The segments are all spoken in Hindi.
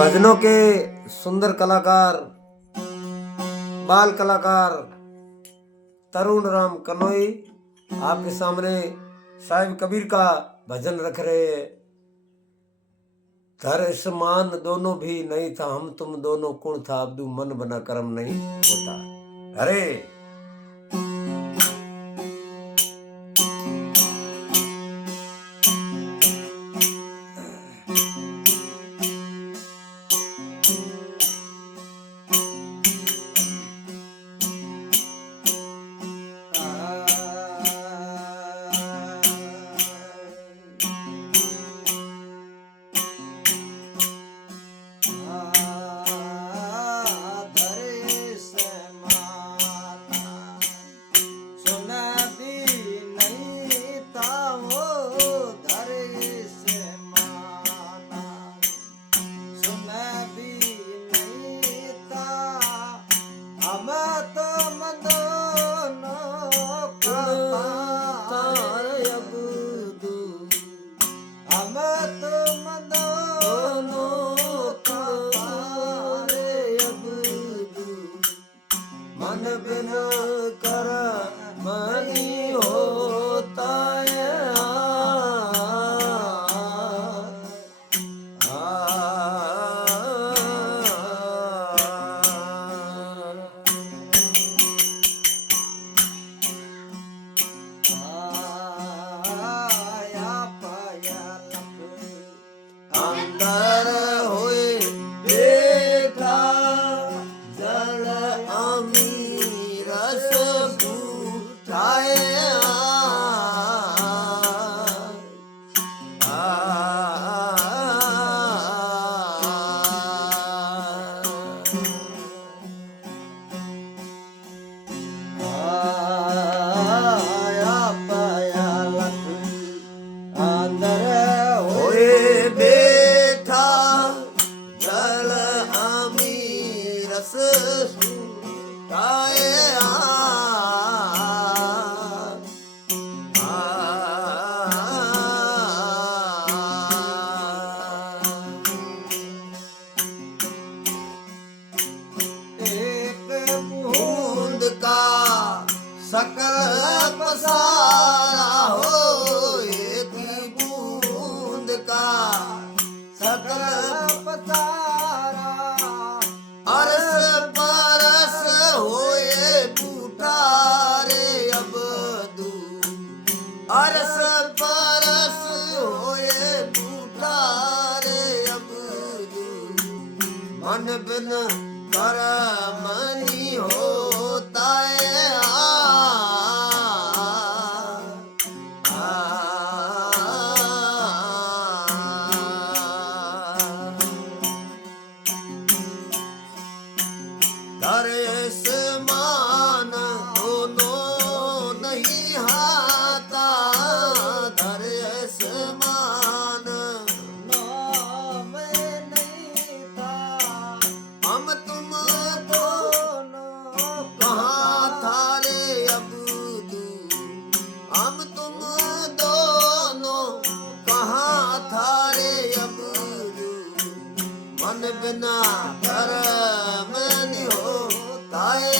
भजनों के सुंदर कलाकार, बाल कलाकार तरुण राम कनोई आपके सामने साहिब कबीर का भजन रख रहे हैं। धर समान दोनों भी नहीं था, हम तुम दोनों कुण था, अब्दू मन बना कर्म नहीं होता। अरे मन बिना कर मनी होता है। अंदर होए बेटा जल अमीर बूठाए अंदर होए बेठा जल अमीरस सुटाए एक बूंद का सकल पसारा हो, एक बूंद का सकल पसारा अरस परस होए बूठारे अबदू, अरस परस होए बूठारे अबदू, मन बिन कर मनी होता है। धर समान दोनों नहीं हाथा, धर समान नाम नहीं था, हम तुम दोनों कहाँ था रे अब्दू, हम तुम दोनों कहाँ था रे अब्दू, मन बिना कर्म नहीं होता है।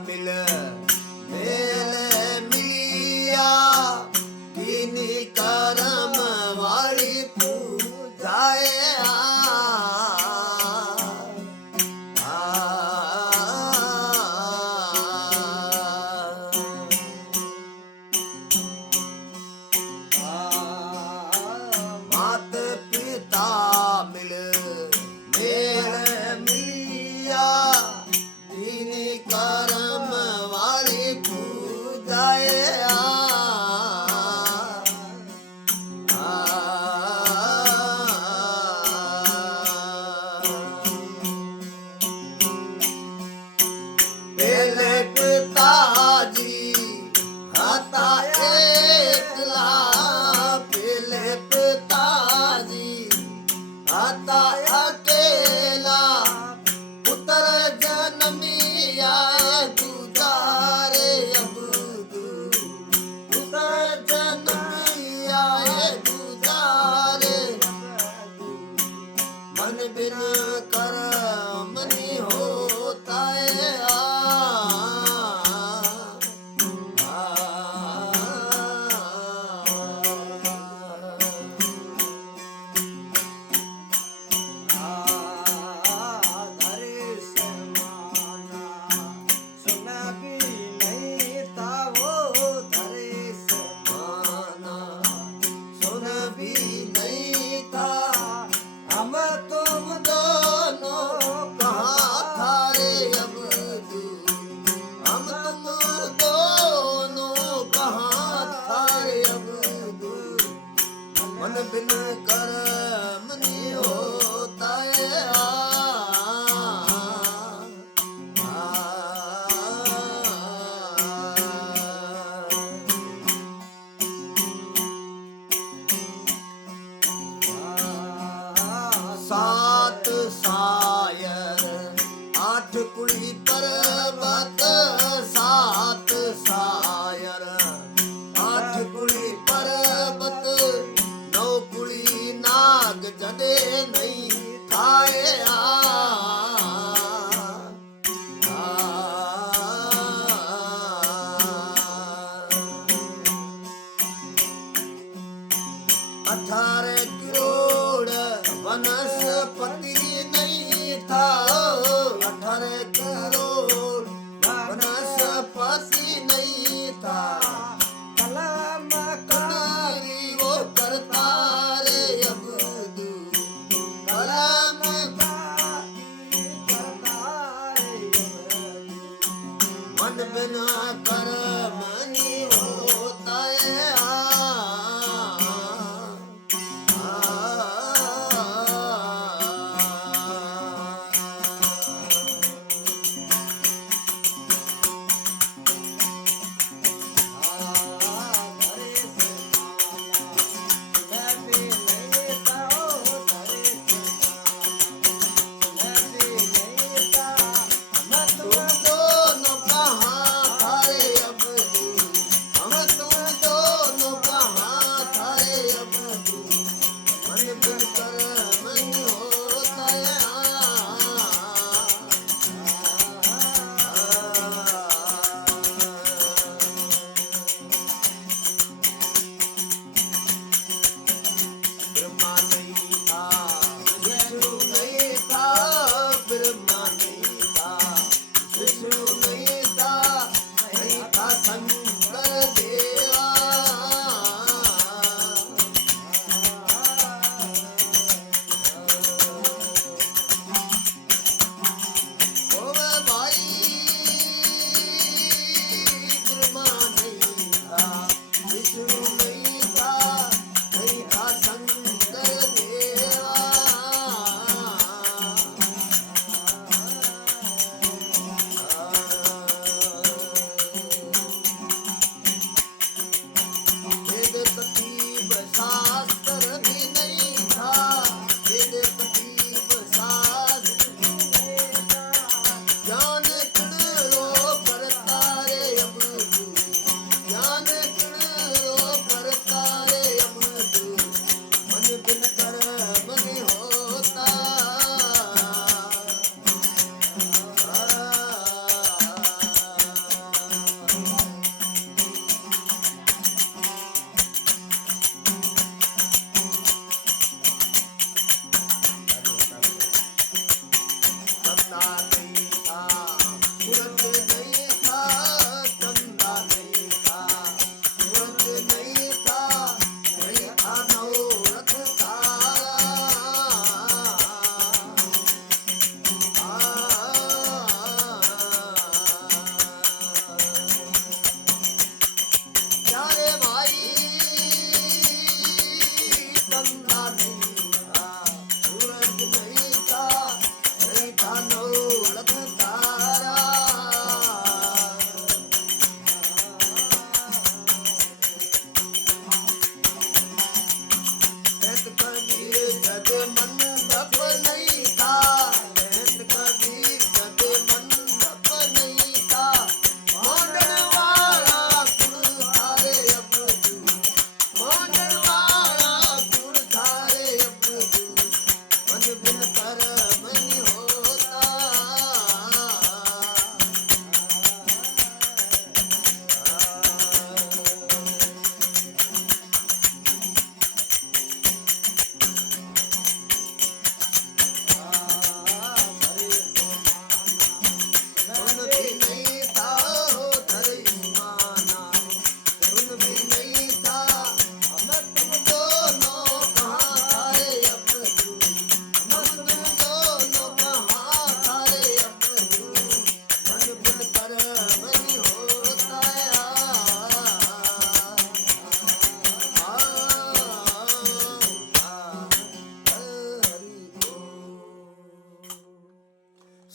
मिल मेल मिलिया किन्हीं करम वाली पूजाए नहीं था। हम तुम दोनों कहाँ था रे अब्दुल, हम तुम दोनों कहाँ था रे अब्दुल। मन बिन कर्म नहीं होता है। सात सायर आठ कुली पर्वत, सात सायर आठ कुली पर्वत, नौ कुली नाग जडे नहीं थाए अठारह करोड़ वनस्पति नहीं था। 18 करोड़ वनस्पति नहीं था। कलम करी वो करता रे अब्दुल, कलम करता रे अब्दुल। मन बिना कर्म नहीं होता है।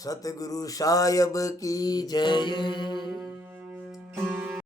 सतगुरु साहिब की जय।